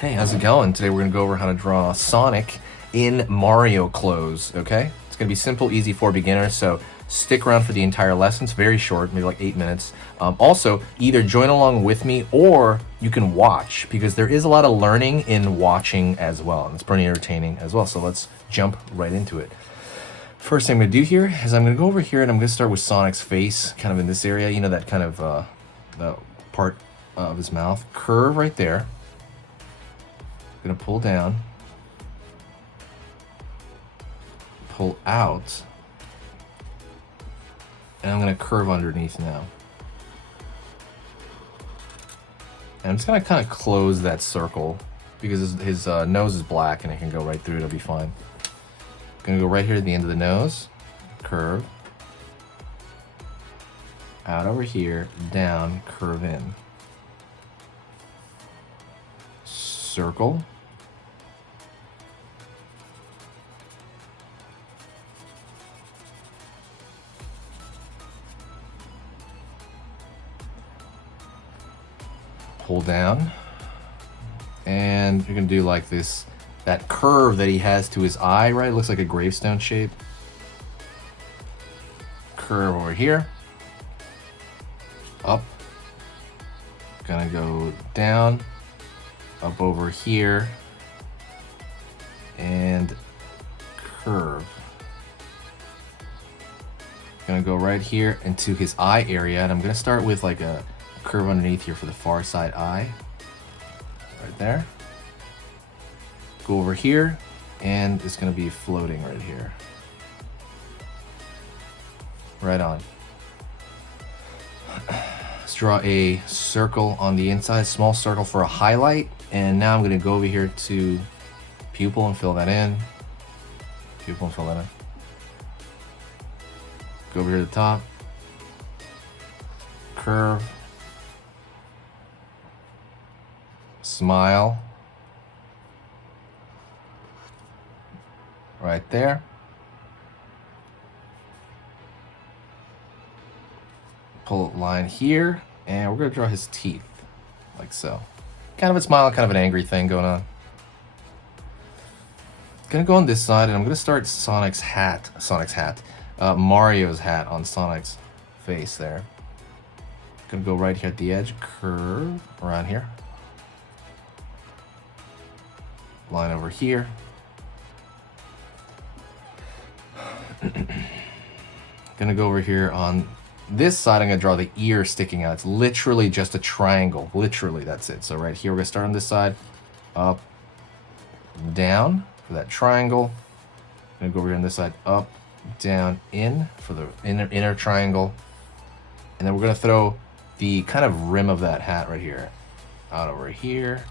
Hey, how's it going? Today we're going to go over how to draw Sonic in Mario clothes, okay? It's going to be simple, easy for beginners, so stick around for the entire lesson. It's very short, maybe like 8 minutes. Also, either join along with me or you can watch, because there is a lot of learning in watching as well, and it's pretty entertaining as well, so let's jump right into it. First thing I'm going to do here is I'm going to go over here and I'm going to start with Sonic's face, kind of in this area, you know, that kind of the part of his mouth. Curve right there. Gonna pull down, pull out, and I'm gonna curve underneath now. And I'm just gonna kind of close that circle because his nose is black and it can go right through. It'll be fine. Gonna go right here at the end of the nose, curve, out over here, down, curve in. Circle. Pull down. And you're gonna do like this, that curve that he has to his eye, right? It looks like a gravestone shape. Curve over here. Up. Gonna go down. Up over here and curve. Gonna go right here into his eye area, and I'm gonna start with like a curve underneath here for the far side eye. Right there. Go over here, and it's gonna be floating right here. Right on. Let's draw a circle on the inside, small circle for a highlight. And now I'm going to go over here to pupil and fill that in. Pupil and fill that in. Go over here to the top. Curve. Smile. Right there. Pull a line here. And we're going to draw his teeth. Like so. Kind of a smile, kind of an angry thing going on. Gonna go on this side, and I'm gonna start Mario's hat on Sonic's face there. Gonna go right here at the edge, curve around here. Line over here. Gonna go over here on this side. I'm gonna draw the ear sticking out. It's literally just a triangle. Literally, that's it. So right here, we're gonna start on this side, up, down for that triangle. Gonna go over here on this side, up, down, in for the inner triangle, and then we're gonna throw the kind of rim of that hat right here, out over here,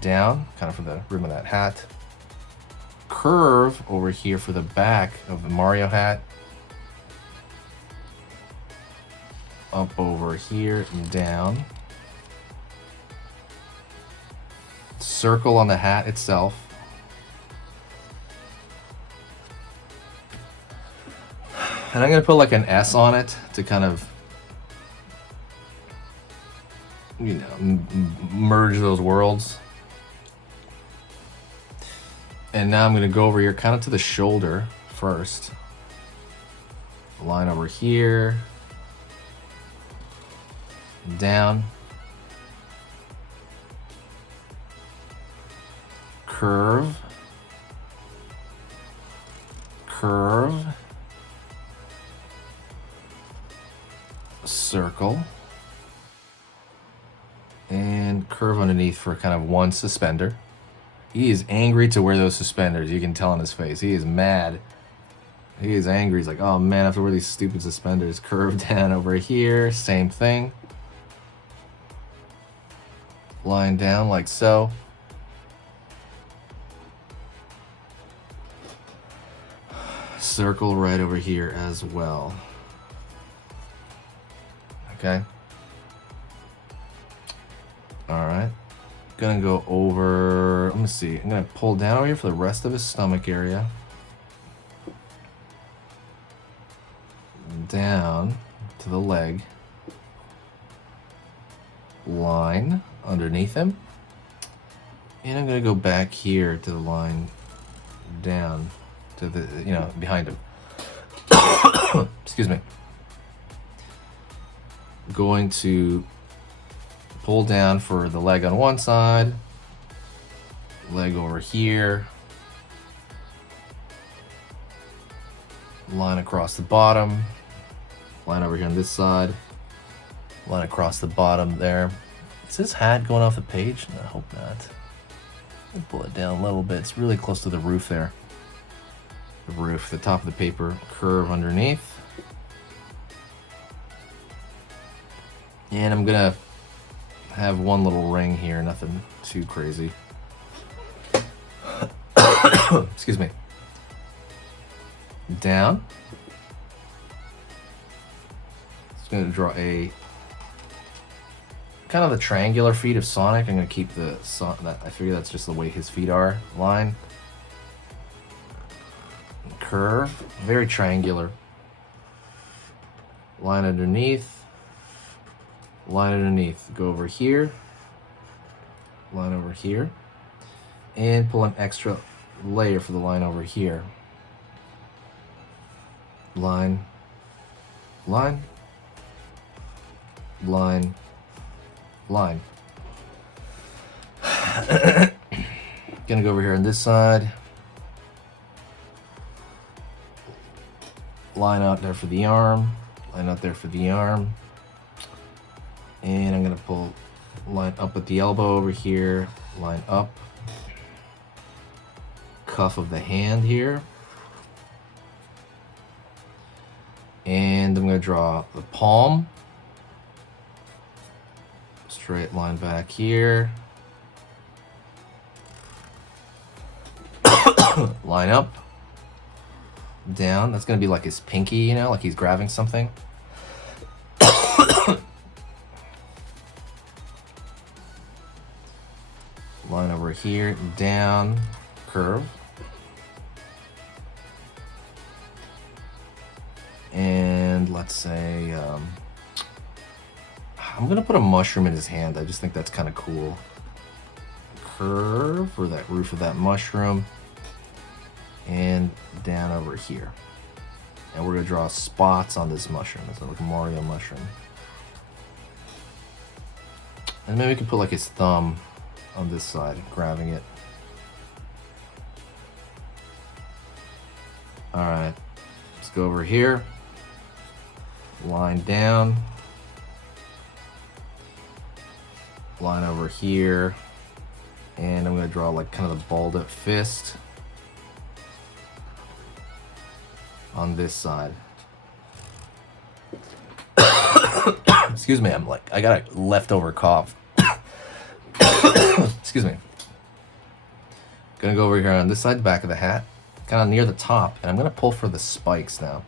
down, kind of for the rim of that hat. Curve over here for the back of the Mario hat. Up over here and down. Circle on the hat itself. And I'm going to put like an S on it to kind of, you know, merge those worlds. And now I'm going to go over here kind of to the shoulder first. Line over here. Down, curve, curve, circle, and curve underneath for kind of one suspender. He is angry to wear those suspenders. You can tell on his face. He is mad. He is angry. He's like, oh man, I have to wear these stupid suspenders. Curve down over here, same thing. Line down like so. Circle right over here as well. Okay. All right. Gonna go over, let me see. I'm gonna pull down over here for the rest of his stomach area. Down to the leg. line underneath him. And I'm gonna go back here to the line down to the, you know, behind him. Excuse me. Going to pull down for the leg on one side, leg over here, line across the bottom, line over here on this side, line across the bottom there. Is this hat going off the page? No, I hope not. I'll pull it down a little bit. It's really close to the roof there. The roof, the top of the paper, curve underneath. And I'm gonna have one little ring here, nothing too crazy. Excuse me. Down. Just gonna draw a kind of the triangular feet of Sonic. I'm gonna keep the I figure that's just the way his feet are. Line. Curve. Very triangular. Line underneath. Line underneath, go over here, line over here, and pull an extra layer for the line over here. Line, line, line, line. Gonna go over here on this side, line out there for the arm, line out there for the arm. And I'm gonna pull line up at the elbow over here, line up, cuff of the hand here. And I'm gonna draw the palm, straight line back here, line up, down. That's gonna be like his pinky, you know, like he's grabbing something. Line over here, down, curve. And let's say, I'm gonna put a mushroom in his hand. I just think that's kind of cool. Curve for that roof of that mushroom. And down over here. And we're gonna draw spots on this mushroom. It's like a Mario mushroom. And maybe we can put like his thumb on this side, grabbing it. All right, let's go over here. Line down. Line over here. And I'm gonna draw like kind of the balled up fist on this side. Excuse me, I got a leftover cough. Excuse me. Gonna go over here on this side, back of the hat, kind of near the top, and I'm gonna pull for the spikes now.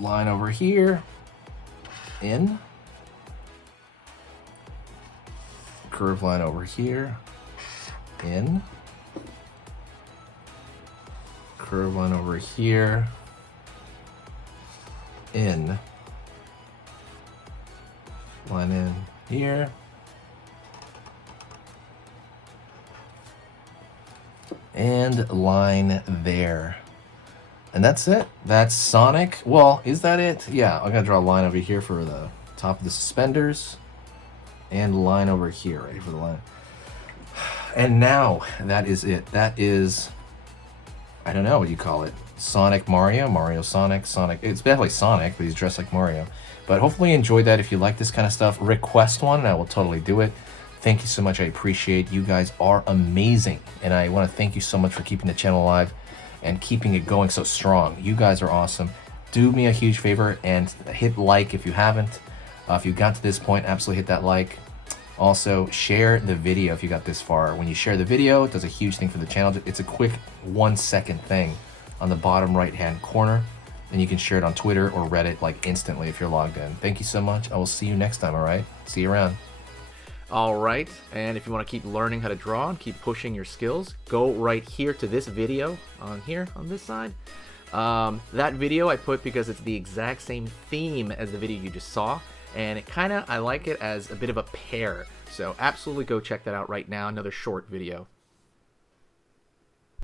Line over here, in. Curve line over here, in. Curve line over here, in. Line in here. And line there. And that's it. That's Sonic. Well, is that it? Yeah, I'm gonna draw a line over here for the top of the suspenders. And line over here, right, for the line. And now, that is it. That is, I don't know what you call it. Sonic Mario, Mario Sonic, Sonic. It's definitely Sonic, but he's dressed like Mario. But hopefully you enjoyed that. If you like this kind of stuff, request one and I will totally do it. Thank you so much. I appreciate you guys are amazing. And I want to thank you so much for keeping the channel alive and keeping it going so strong. You guys are awesome. Do me a huge favor and hit like if you haven't. If you got to this point, absolutely hit that like. Also, share the video if you got this far. When you share the video, it does a huge thing for the channel. It's a quick 1-second thing on the bottom right-hand corner. And you can share it on Twitter or Reddit like instantly if you're logged in. Thank you so much. I will see you next time, all right? See you around. All right, and if you want to keep learning how to draw and keep pushing your skills, go right here to this video on here, on this side. That video I put because it's the exact same theme as the video you just saw. and it kind of, I like it as a bit of a pair. So absolutely go check that out right now, another short video.